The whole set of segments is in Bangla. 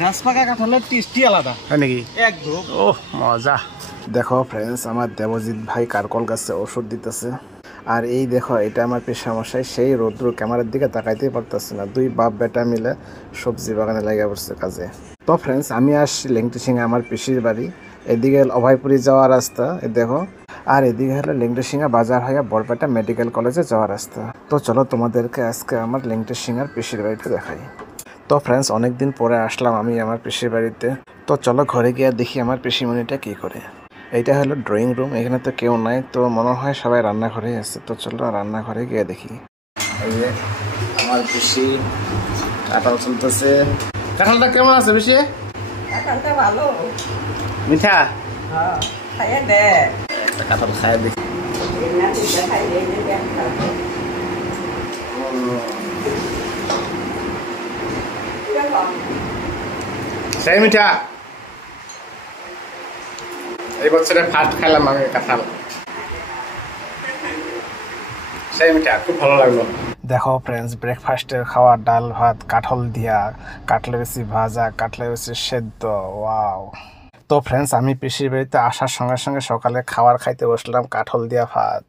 গাছ পাকা কাঁঠালের টেস্টই আলাদা, হয় নাকি? একদম। ও মজা। দেখো ফ্রেন্ডস, আমার দেবজিৎ ভাই কারকল গাছে ওষুধ দিতেছে। আর এই দেখো, এটা আমার পেশামশাই, সেই রৌদ্র ক্যামেরার দিকে তাকাইতেই পারতেছে না। দুই বাপ বেটা মিলে সবজি বাগানে লেগে পড়ছে কাজে। তো ফ্রেন্ডস, আমি আসছি লেংটি সিংহা, আমার পিসির বাড়ি। এদিকে অভয়পুরি যাওয়ার রাস্তা, এ দেখো। আর এদিকে হলো লেংটি সিংহা বাজার হয়ে বরপেটা মেডিকেল কলেজে যাওয়ার রাস্তা। তো চলো তোমাদেরকে আজকে আমার লেংটি সিংহার পিসির বাড়িতে দেখাই। তো ফ্রেন্ডস, অনেকদিন পরে আসলাম আমি আমার পিসির বাড়িতে। তো চলো ঘরে গিয়ে দেখি আমার পিসিমণিটা কি করে। এইটা হলো ড্রয়িং রুম, এখানে তো কেউ নাই, তো মনে হয় সবাই রান্নাঘরেই আছে। তো চলো রান্নাঘরে গিয়ে দেখি। এই যে আমার পিসি কাঁঠাল চলতেছে। কাঁঠালটা কেমন আছে পিসি? কাঁঠালটা ভালো, মিঠা। হ্যাঁ খাইয়ে দে। একটা কাঁঠাল খাই দেখি। সেই মিঠা, এই বছরে ফার্স্ট খেলাম আমি কাঁঠাল। সেই মিঠা, খুব ভালো লাগলো। দেখো ফ্রেন্ডস, ব্রেকফাস্টের খাওয়া ডাল ভাত, কাঁঠাল দিয়া, কাটলের বেশি ভাজা, কাটলের বেশি সেদ্ধ, ওয়াও। তো ফ্রেন্ডস, আমি পিসির বাড়িতে আসার সঙ্গে সঙ্গে সকালে খাবার খাইতে বসলাম, কাঁঠাল দিয়া ভাত,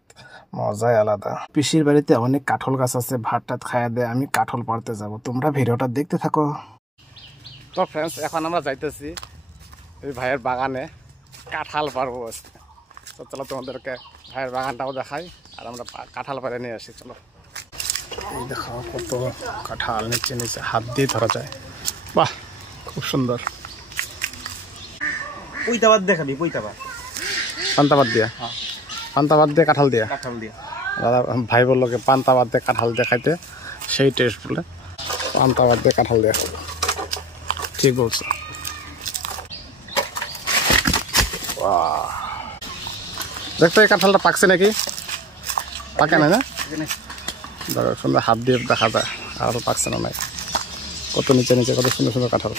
মজাই আলাদা। পিসির বাড়িতে অনেক কাঁঠাল গাছ আছে, ভাত টাত খাইয়া দেয়। আমি কাঁঠাল পাড়তে যাব, তোমরা ভিডিওটা দেখতে থাকো। তো ফ্রেন্ডস, এখন আমরা যাইতেছি এই ভাইয়ের বাগানে কাঁঠাল পারবো। তো চলো তোমাদেরকে ভাইয়ের বাগানটাও দেখাই, আর আমরা কাঁঠাল পাড়ে নিয়ে আসি। চলো, এই দেখো কত কাঁঠাল, নিচে নিচে হাত দিয়ে ধরা যায়। বাহ, খুব সুন্দর। পইতাবাদ দেখাবি, পইতাবাদ পান্তাবাদ দিয়া, পান্তাবাদ দিয়ে কাঁঠাল দিয়া। কাঁঠাল দিয়া দাদা ভাই বললো কি পান্তাবাদ দিয়ে কাঁঠাল দিয়ে খাইতে সেই টেস্ট বলে, পান্তাবাদ দিয়ে কাঁঠাল দিয়ে। ঠিক বলছো। দেখতো এই কাঁঠালটা পাকছে নাকি? পাকে নাই না? সুন্দর হাত দিয়ে দেখা যায়, আর পাকছে না নাই। কত নিচে নিচে কত সুন্দর সুন্দর কাঁঠাল।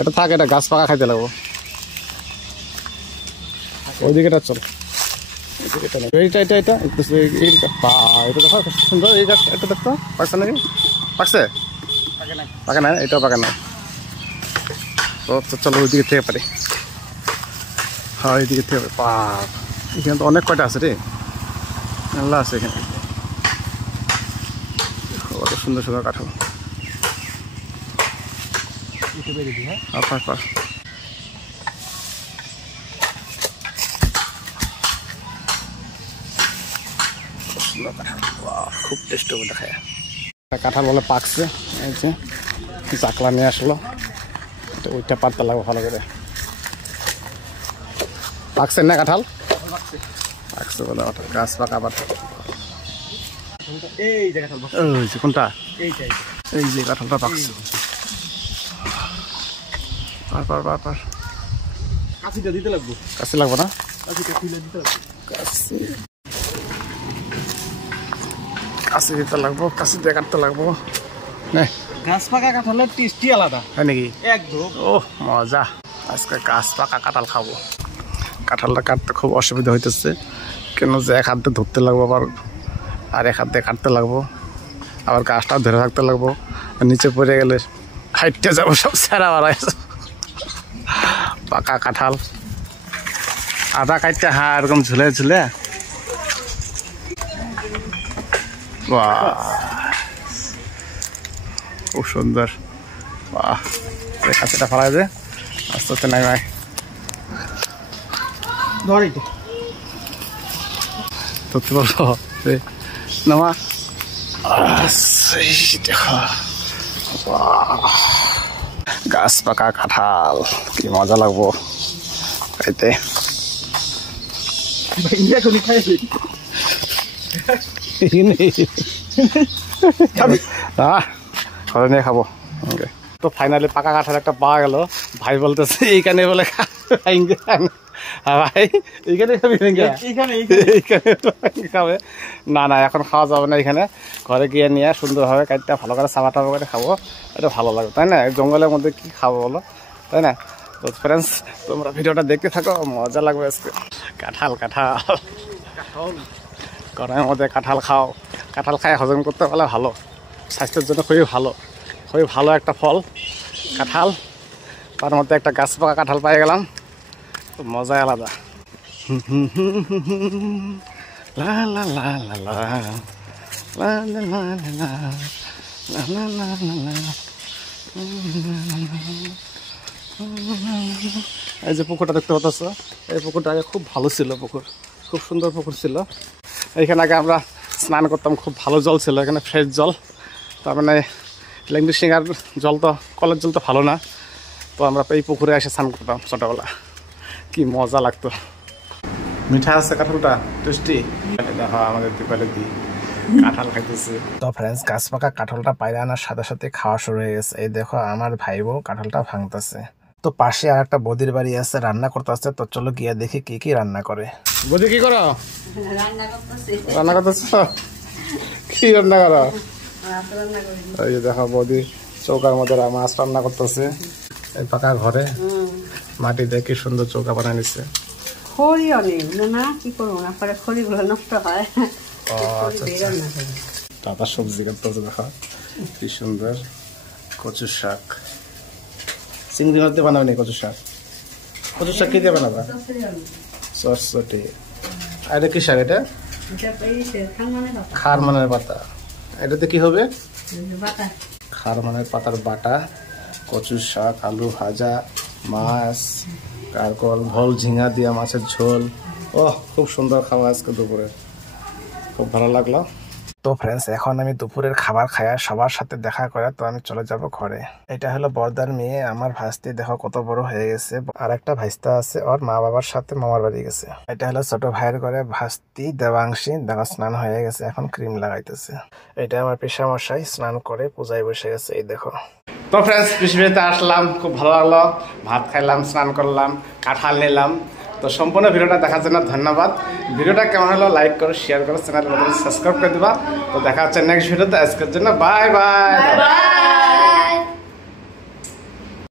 এটা থাক, এটা গাছ পাকা খাইতে লাগবো। ওইদিকেটা চল, এইটা এটা এটা এটা দেখো সুন্দর। এই গাছ এটা দেখতো পাকছে নাকি? পাকছে? পাকে নাই, এটাও পাকে নাই। তো চলো ওইদিকে থেকে পারি। হ্যাঁ, এইদিকে থেকে। বাপ, এখানে তো অনেক কয়টা আছে রে, মেলা আছে এখানে। কত সুন্দর সুন্দর কাঁঠাল। খুব টেস্ট হবে দেখা। কাঁঠাল বলে পাকছে, এই যে চাকলা নিয়ে আসলো, ওইটা পাততে লাগবে ভালো করে। পাকছে না কাঁঠাল? পাকছে বলে গাছ পাকা পাতা। এই যে কাঁঠাল, ওই যে কোনটা? এইটাই, এই যে কাঁঠালটা পাকছে। পার কাঁচিটা দিতে লাগবো। কাছে লাগবো না? কাঁচিটা খুলে দিতে লাগবো। কাছে দিতে লাগবো, কাছে দিয়ে কাটতে লাগবো। গাছ পাকা কাঁঠালের টেস্টই আলাদা, হয় নাকি? একদম। ও মজা, আজকে গাছ পাকা কাঁঠাল খাবো। কাঁঠালটা কাটতে খুব অসুবিধা হইতেছে, কেন যে এক হাত দিয়ে ধরতে লাগবো, আবার আর এক হাত দিয়ে কাটতে লাগবো, আবার গাছটা ধরে থাকতে লাগবো। নিচে পড়ে গেলে হাইটটা যাবো, সব সেরা বাড়াই। পাকা কাঁঠাল আধা কাটতে, হ্যাঁ এরকম ঝুলে ঝুলে। বাহ, খুব সুন্দর। বাহ, কাছেটা ফেলা যায় আস্তে আস্তে নাই ভাই। ধরতে পারবো নামা। দেখো গাছ পাকা কাঁঠাল, কি মজা লাগবো খাইতে। ঘরে নিয়ে খাবো। তো ফাইনালি পাকা কাঁঠাল একটা পাওয়া গেল। ভাই বলতেছে এইখানে বলে ভাই এইখানে খাবি নাকি? খাবে না, না এখন খাওয়া যাবে না। এখানে ঘরে গিয়ে নিয়ে সুন্দরভাবে কাটতে ভালো করে চাপা টাপা করে খাবো, এটা ভালো লাগবে তাই না? জঙ্গলের মধ্যে কি খাবো বলো, তাই না? তো ফ্রেন্ডস, তোমরা ভিডিওটা দেখতে থাকো, মজা লাগবে আজকে। কাঁঠাল কাঁঠাল গরমের মধ্যে কাঁঠাল খাও, কাঁঠাল খাই হজম করতে পারলে ভালো, স্বাস্থ্যের জন্য খুবই ভালো, খুবই ভালো একটা ফল কাঁঠাল। তার মধ্যে একটা গাছ পাকা কাঁঠাল পাই গেলাম, তো মজাই আলাদা। লা লা লা লা লা লা লা লা লা লা লা লা লা। এই যে পুকুরটা দেখতে পাচ্ছ, এই পুকুরটা আগে খুব ভালো ছিল, পুকুর খুব সুন্দর পুকুর ছিল। এইখানে আগে আমরা স্নান করতাম, খুব ভালো জল ছিল এখানে, ফ্রেশ জল। তার মানে লেংটি সিঙ্গার জল তো, কলের জল তো ভালো না, তো আমরা এই পুকুরে এসে স্নান করতাম ছোটোবেলা, কি মজা লাগতো। মিঠা আছে কাঁঠালটা, টেস্টি। দেখো আমাদের দীপালে দিই কাঁঠাল খাইতেছে। তো ফ্রেন্ডস, গাছ পাকা কাঁঠালটা পাইলে আনার সাথে সাথে খাওয়া শুরু হয়ে গেছে। এই দেখো আমার ভাই বউ কাঁঠালটা ভাঙতেছে। তো পাশে আর একটা বদির বাড়ি আছে, রান্না করতেছে। তো চলো গিয়ে দেখি কি কি রান্না করে। বদি কি করো? রান্না করতেছ? কি রান্না করো? এই যে দেখো বদি চৌকার মধ্যে মাছ রান্না করতেছে। এই পাকা ঘরে মাটি দিয়ে কি সুন্দর চৌকা বানাই নিচ্ছে। খড়ি অনেক না, কি করবো না, পরে খড়িগুলো নষ্ট হয়। দাদা সবজি কাটতেছে, দেখো কি সুন্দর। কচু শাক, চিংড়ি মাছ দিয়ে বানাবে কচু শাক। কচু শাক কি দিয়ে বানাবা? সরষটি। এটা কি শাক? এটা খার মানের পাতা। এটাতে কি হবে? খার মানের পাতার বাটা, কচু শাক, আলু ভাজা, মাছ, কারকল, ভোল, ঝিঙা দিয়া মাছের ঝোল। ওহ, খুব সুন্দর খাওয়া আজকে দুপুরে, খুব ভালো লাগলো। তো ফ্রেন্ডস, এখন আমি দুপুরের খাবার খাইয়া সবার সাথে দেখা করে তো আমি চলে যাব ঘরে। এটা হলো বর্দার মেয়ে, আমার ভাস্তি, দেখো কত বড় হয়ে গেছে। আর একটা ভাইস্তা আছে, ওর মা বাবার সাথে মামার বাড়ি গেছে। এটা হলো ছোট ভাইয়ের ঘরে ভাস্তি দেবাংশী, দেখা স্নান হয়ে গেছে, এখন ক্রিম লাগাইতেছে। এটা আমার পেশামশাই স্নান করে পূজায় বসে গেছে, এই দেখো। তো ফ্রেন্ডস, পৃথিবীতে আসলাম, খুব ভালো লাগলো, ভাত খাইলাম, স্নান করলাম, কাঁঠাল নিলাম। তো সম্পূর্ণ ভিডিওটা দেখার জন্য ধন্যবাদ। ভিডিওটা কেমন হলো লাইক করো, শেয়ার করো, চ্যানেল সাবস্ক্রাইব করে দিবা। তো দেখা হচ্ছে নেক্সট ভিডিওতে। আজকের জন্য বাই বাই।